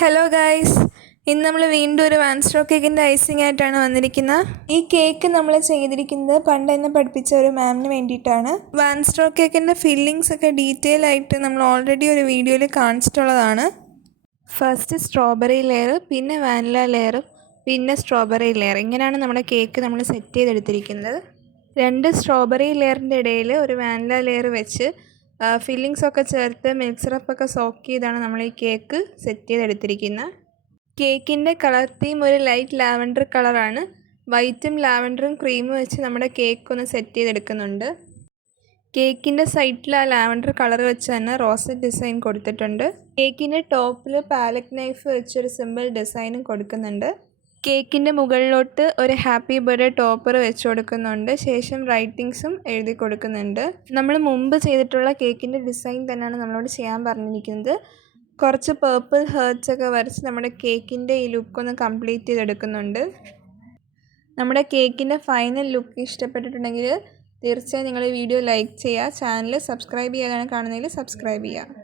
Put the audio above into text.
Hello guys, ഇന്ന് നമ്മൾ വീണ്ടും ഒരു വൺ സ്ട്രോക്ക് കേക്കിൻ്റെ ഐസിംഗ് ആയിട്ടാണ് വന്നിരിക്കുന്നത്. ഈ കേക്ക് നമ്മൾ ചെയ്തിരിക്കുന്നത് പണ്ട് എന്നെ പഠിപ്പിച്ച ഒരു മാമിന് വേണ്ടിയിട്ടാണ്. വൺ സ്ട്രോക്ക് കേക്കിൻ്റെ ഫില്ലിങ്സ് ഒക്കെ ഡീറ്റെയിൽ ആയിട്ട് നമ്മൾ ഓൾറെഡി ഒരു വീഡിയോയിൽ കാണിച്ചിട്ടുള്ളതാണ്. ഫസ്റ്റ് സ്ട്രോബെറി ലെയർ, പിന്നെ വാനില ലെയറും, പിന്നെ സ്ട്രോബെറി ലെയർ, ഇങ്ങനെയാണ് നമ്മുടെ കേക്ക് നമ്മൾ സെറ്റ് ചെയ്തെടുത്തിരിക്കുന്നത്. രണ്ട് സ്ട്രോബെറി ലെയറിൻ്റെ ഇടയിൽ ഒരു വാനില ലെയർ വെച്ച് ഫില്ലിങ്സ് ഒക്കെ ചേർത്ത് മിൽക്ക് സിറപ്പൊക്കെ സോക്ക് ചെയ്താണ് നമ്മൾ ഈ കേക്ക് സെറ്റ് ചെയ്തെടുത്തിരിക്കുന്നത്. കേക്കിൻ്റെ കളർ തീം ഒരു ലൈറ്റ് ലാവൻഡർ കളറാണ്. വൈറ്റും ലാവൻഡറും ക്രീമും വെച്ച് നമ്മുടെ കേക്ക് ഒന്ന് സെറ്റ് ചെയ്തെടുക്കുന്നുണ്ട്. കേക്കിൻ്റെ സൈഡിൽ ആ ലാവൻഡർ കളർ വെച്ച് തന്നെ റോസറ്റ് ഡിസൈൻ കൊടുത്തിട്ടുണ്ട്. കേക്കിൻ്റെ ടോപ്പിൽ പാലറ്റ് നൈഫ് വെച്ചൊരു സിമ്പിൾ ഡിസൈനും കൊടുക്കുന്നുണ്ട്. കേക്കിൻ്റെ മുകളിലോട്ട് ഒരു ഹാപ്പി ബർത്ത്ഡേ ടോപ്പർ വെച്ച് കൊടുക്കുന്നുണ്ട്. ശേഷം റൈറ്റിങ്സും എഴുതി കൊടുക്കുന്നുണ്ട്. നമ്മൾ മുമ്പ് ചെയ്തിട്ടുള്ള കേക്കിൻ്റെ ഡിസൈൻ തന്നെയാണ് നമ്മളോട് ചെയ്യാൻ പറഞ്ഞിരിക്കുന്നത്. കുറച്ച് പേർപ്പിൾ ഹേർട്സ് ഒക്കെ വരച്ച് നമ്മുടെ കേക്കിൻ്റെ ഈ ലുക്കൊന്ന് കംപ്ലീറ്റ് ചെയ്തെടുക്കുന്നുണ്ട്. നമ്മുടെ കേക്കിൻ്റെ ഫൈനൽ ലുക്ക് ഇഷ്ടപ്പെട്ടിട്ടുണ്ടെങ്കിൽ തീർച്ചയായും നിങ്ങൾ വീഡിയോ ലൈക്ക് ചെയ്യുക. ചാനൽ സബ്സ്ക്രൈബ് ചെയ്യാതാണ് കാണുന്നതെങ്കിൽ സബ്സ്ക്രൈബ് ചെയ്യുക.